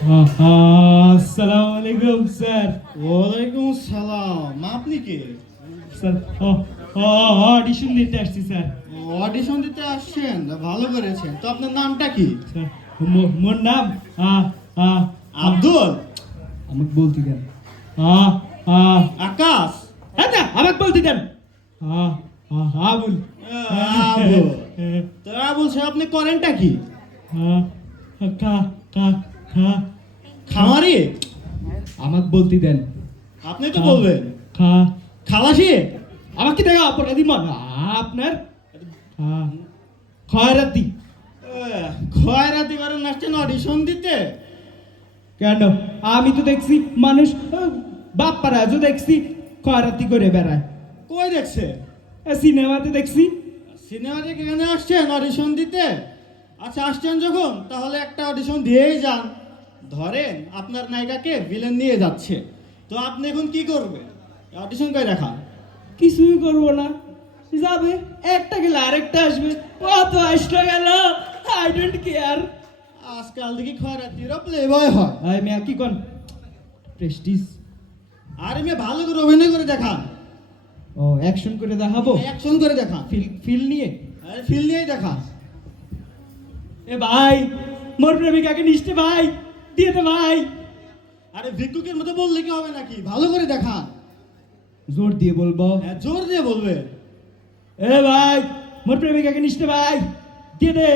আসসালামু আলাইকুম স্যার। ওয়ালাইকুম সালাম। আপনি কে? স্যার অডিশন দিতে আসছি স্যার। অডিশন দিতে আসছেন? ভালো করেছেন। তো আপনার নামটা কি? স্যার মোর নাম আব্দুল? আমাকে বলতে দেন। আকাশ? না আমাকে বলতে দেন। আবুল। আবুল। তো আবুল সাহেব আপনি করেনটা কি? কা কা খা খামারি? আমাকে বলতে দেন। আপনি তো বলবেন। খা খালাসি? আমাকে দেখা অপরাধী মনে আপনার খয়রাতি। খয়রাতি করেন আসছেন অডিশন দিতে? কেন আমি তো দেখছি মানুষ বাপ্পারা যে দেখছি খয়রাতি করে বেড়ায়। কই দেখছে? সিনেমাতে দেখছি। সিনেমা থেকে এখানে আসছেন অডিশন দিতে? আচ্ছা আসছেন যখন তাহলে একটা অডিশন দিয়েই যান। ধরেন আপনার নায়িকাকে ভিলেন নিয়ে যাচ্ছে, তো আপনি এখন কি করবেন? অডিশন করে দেখা। কিছুই করবো না, যাবে একটা গেলে আরেকটা আসবে, কত আসতে গেল আই ডোন্ট কেয়ার। আজকাল দেখি খয়রাতিরও প্লে বয় হয়। আই মেয়া কি কোন প্রেস্টিজ। আর মেয়ে ভালো করে অভিনয় করে দেখান। ও অ্যাকশন করে দেখাবো? অ্যাকশন করে দেখান। ফিল নিয়ে। আরে ফিল নিয়েই দেখান। এ ভাই মোর প্রেমিকাকে নিশ্চয় ভাই দিয়ে দে ভাই। আরে ভিক্ষুকের মতো বললে কি হবে নাকি? ভালো করে দেখান। জোর দিয়ে বলবো? হ্যাঁ, জোর দিয়ে বলবেন। এ ভাই মোর প্রেমিকাকে নিশ্চয় ভাই দিয়ে দে।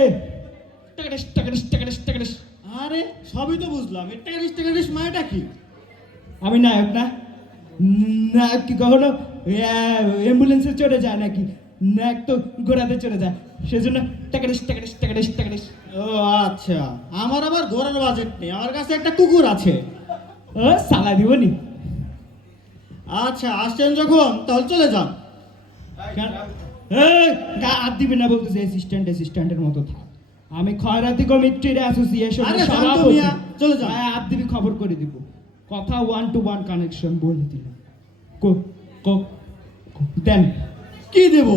টাকাটিস টাকাটিস টাকাটিস টাকাটিস। আরে সবই তো বুঝলাম, এটা টেকারিস মানেটা কি? আমি নায়ক না? নায়ক কি কখনো অ্যাম্বুলেন্সে চড়ে যায় নাকি? নায়ক তো ঘোড়াতে চড়ে যায়, সেজন্য টাকাটিস টাকাটিস টাকাটিস টাকাটিস। ও আচ্ছা, আমার আবার ঘোরার বাজেট নেই, আমার কাছে একটা কুকুর আছে। ও সালা দিবনি। আচ্ছা আসছেন যখন তাহলে চলে যান। হাত দিবি না বলতেছে, অ্যাসিস্ট্যান্টের মতো থাক। আমি খয়রাতি কমিটির অ্যাসোসিয়েশনের আরে শান্ত সভাপতি। মিয়া, চলে যান। হাত দিবি খবর করে দিব। কথা 1-to-1 কানেকশন বলে দিলাম। দেন। কি দেব?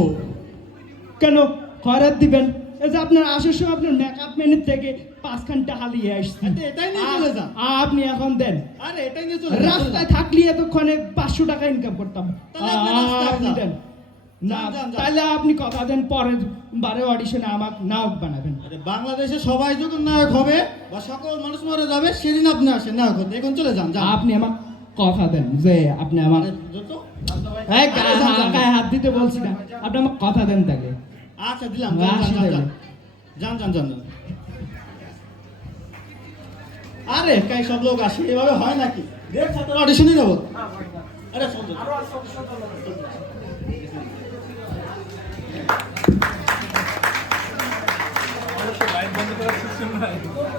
কেন খয়রাত দিবেন? এই যে আপনার আসার সময় আপনার মেকআপ ম্যানের থেকে 5খানটা হালিয়ে আসছি। এটাই নিয়ে চলে যান। আপনি এখন দেন। আরে এটাই নিয়ে চলে যান। রাস্তায় থাকলে এতক্ষণে 500 টাকা ইনকাম করতাম। তাহলে আপনি রাস্তায় আপনি যান। দেন না, যান। তাহলে আপনি কথা দেন পরের বারে অডিশনে আমাকে নায়ক বানাবেন। আরে বাংলাদেশে সবাই যখন নায়ক হবে বা সকল মানুষ মরে যাবে সেদিন আপনি আসেন নায়ক হতে। এখন চলে যান। যান। আপনি আমার কথা দেন যে আপনি আমার আরে যত এই গায়ে হাত দিতে বলছি না, আপনি আমার কথা দেন তাকে। আচ্ছা দিলাম। যান আসি যান তাহলে। যান যান যান যান। আরে কাই সব লোক আসে, এভাবে হয় নাকি? দেখ ছাত্র অডিশনই নেব। আরে সব